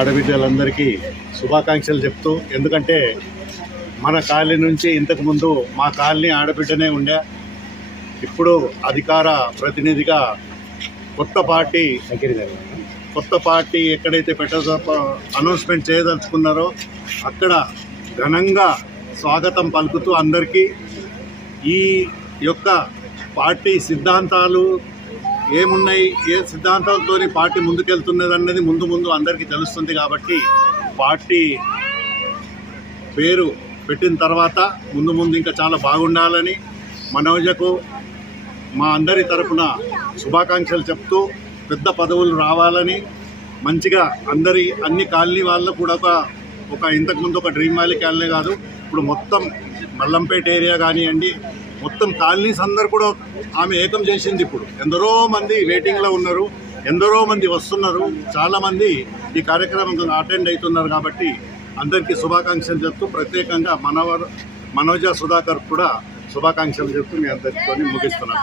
ఆడబిడ్డలందరికీ శుభాకాంక్షలు చెప్తూ, ఎందుకంటే మన కాలనీ నుంచి ఇంతకుముందు మా కాలనీ ఆడబిడ్డనే ఉండే, ఇప్పుడు అధికార ప్రతినిధిగా కొత్త పార్టీ ఎక్కడైతే అనౌన్స్మెంట్ చేయదలుచుకున్నారో అక్కడ ఘనంగా స్వాగతం పలుకుతూ అందరికీ ఈ యొక్క పార్టీ సిద్ధాంతాలు ఏమున్నాయి, ఏ సిద్ధాంతాలతో పార్టీ ముందుకెళ్తున్నది అన్నది ముందు అందరికీ తెలుస్తుంది. కాబట్టి పార్టీ పేరు పెట్టిన తర్వాత ముందు ఇంకా చాలా బాగుండాలని మనోజకు మా అందరి తరపున శుభాకాంక్షలు చెప్తూ, పెద్ద పదవులు రావాలని, మంచిగా అన్ని కాలనీ వాళ్ళకు కూడా ఒక ఇంతకుముందు ఒక డ్రీమ్ వ్యాలీ కాలనీ కాదు, ఇప్పుడు మొత్తం మల్లంపేట ఏరియా కానివ్వండి, మొత్తం కాలనీస్ అందరు కూడా ఆమె ఏకం చేసింది. ఇప్పుడు ఎందరో మంది వెయిటింగ్లో ఉన్నారు, ఎందరో మంది వస్తున్నారు, చాలామంది ఈ కార్యక్రమం అటెండ్ అవుతున్నారు. కాబట్టి అందరికీ శుభాకాంక్షలు చెప్తూ, ప్రత్యేకంగా మనోజ సుధాకర్ కూడా శుభాకాంక్షలు చెప్తూ మీ అందరితో ముగిస్తున్నాను.